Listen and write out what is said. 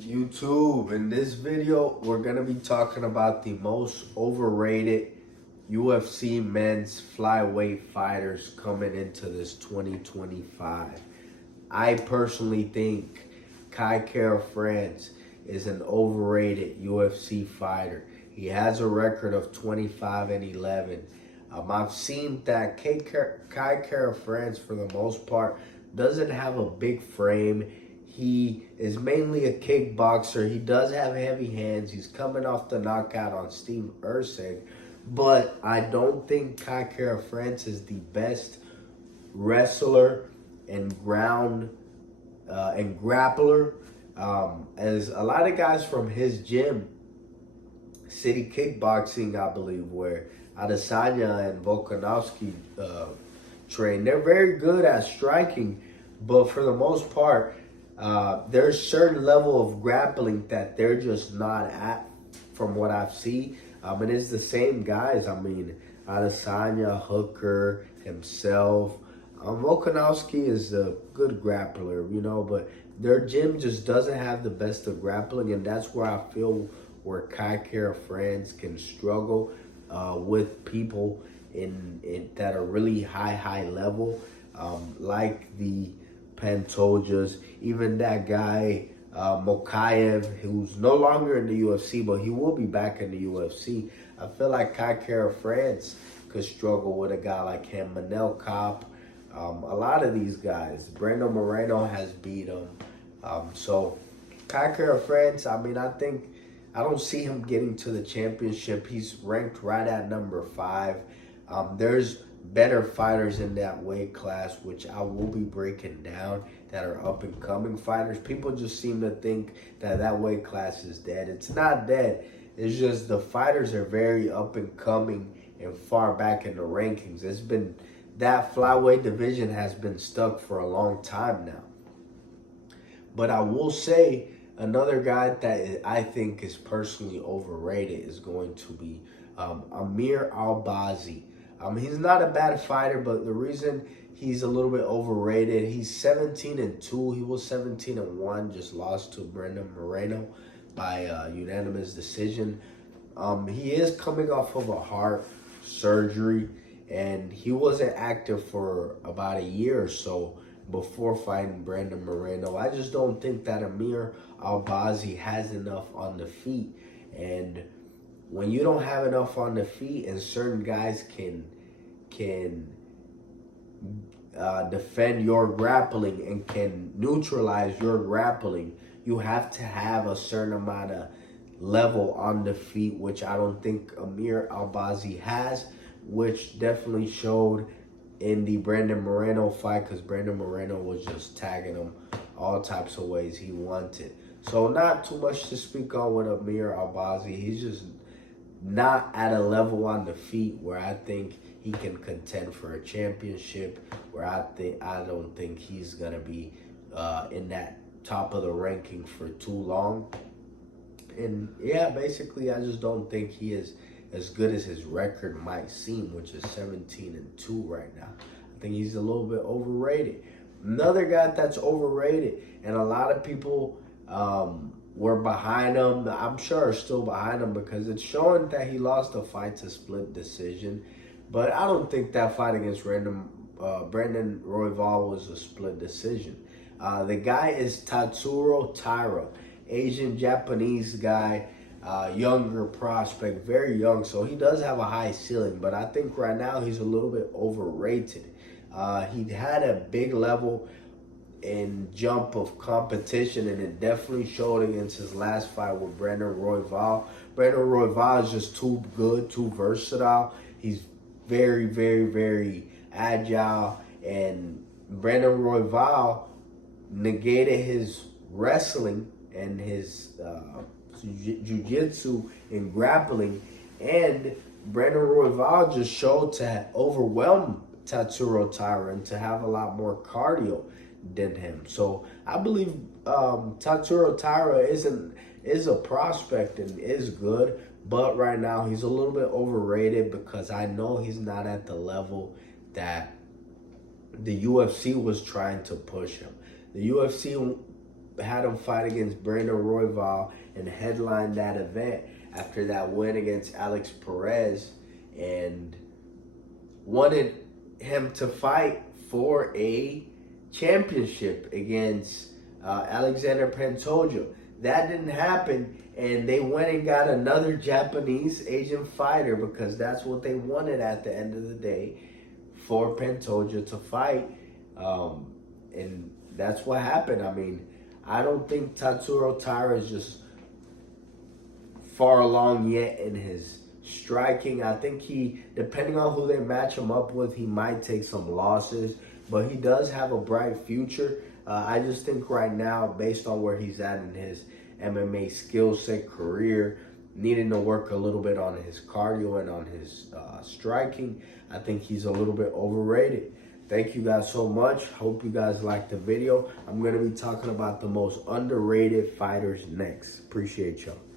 YouTube. In this video, we're going to be talking about the most overrated UFC men's flyweight fighters coming into this 2025. I personally think Kai Kara France is an overrated UFC fighter. He has a record of 25-11. I've seen that Kai Kara France, for the most part, doesn't have a big frame. He is mainly a kickboxer. He does have heavy hands. He's coming off the knockout on Steve Erceg. But I don't think Kai Kara France is the best wrestler and grappler. As a lot of guys from his gym, City Kickboxing, I believe, where Adesanya and Volkanovski train, they're very good at striking, but for the most part, there's certain level of grappling that they're just not at, from what I've seen. And it's the same guys. I mean, Adesanya, Hooker, himself. Volkanovski is a good grappler, but their gym just doesn't have the best of grappling, and that's where I feel where Kai Kara France can struggle with people in that are really high level, like the Pantojas, even that guy Mokaev, who's no longer in the UFC, but he will be back in the UFC. I feel like Kai Kara France could struggle with a guy like him, Manel Kopp. A lot of these guys, Brandon Moreno has beat him. So Kai Kara France, I don't see him getting to the championship. He's ranked right at number 5. There's better fighters in that weight class, which I will be breaking down, that are up and coming fighters. People just seem to think that that weight class is dead. It's not dead. It's just the fighters are very up and coming and far back in the rankings. That flyweight division has been stuck for a long time now. But I will say another guy that I think is personally overrated is going to be Amir Albazi. He's not a bad fighter, but the reason he's a little bit overrated, he's 17-2. He was 17-1, just lost to Brandon Moreno by unanimous decision. He is coming off of a heart surgery, and he wasn't active for about a year or so before fighting Brandon Moreno. I just don't think that Amir Albazi has enough on the feet. And when you don't have enough on the feet and certain guys can defend your grappling and can neutralize your grappling, you have to have a certain amount of level on the feet, which I don't think Amir Albazi has, which definitely showed in the Brandon Moreno fight, because Brandon Moreno was just tagging him all types of ways he wanted. So not too much to speak on with Amir Albazi. He's just not at a level on the feet where I think he can contend for a championship, where I don't think he's gonna be in that top of the ranking for too long. And yeah, basically I just don't think he is as good as his record might seem, which is 17-2 right now. I think he's a little bit overrated. Another guy that's overrated, and a lot of people were behind him, I'm sure are still behind him, because it's showing that he lost a fight to split decision. But I don't think that fight against Brandon Royval was a split decision. The guy is Tatsuro Taira, Asian-Japanese guy, younger prospect, very young, so he does have a high ceiling, but I think right now he's a little bit overrated. He had a big level and jump of competition, and it definitely showed against his last fight with Brandon Royval. Brandon Royval is just too good, too versatile. He's very, very, very agile, and Brandon Royval negated his wrestling and his jiu-jitsu and grappling, and Brandon Royval just showed to overwhelm Tatsuro Taira and to have a lot more cardio than him. So I believe Tatsuro Taira is a prospect and is good, but right now he's a little bit overrated because I know he's not at the level that the UFC was trying to push him. The UFC had him fight against Brandon Royval and headline that event after that win against Alex Perez, and wanted him to fight for a championship against Alexander Pantoja. That didn't happen, and they went and got another Japanese Asian fighter because that's what they wanted at the end of the day, for Pantoja to fight. And that's what happened. I mean, I don't think Tatsuro Taira is just far along yet in his striking. I think he, depending on who they match him up with, he might take some losses, but he does have a bright future. I just think right now, based on where he's at in his MMA skill set career, needing to work a little bit on his cardio and on his striking, I think he's a little bit overrated. Thank you guys so much. Hope you guys liked the video. I'm going to be talking about the most underrated fighters next. Appreciate y'all.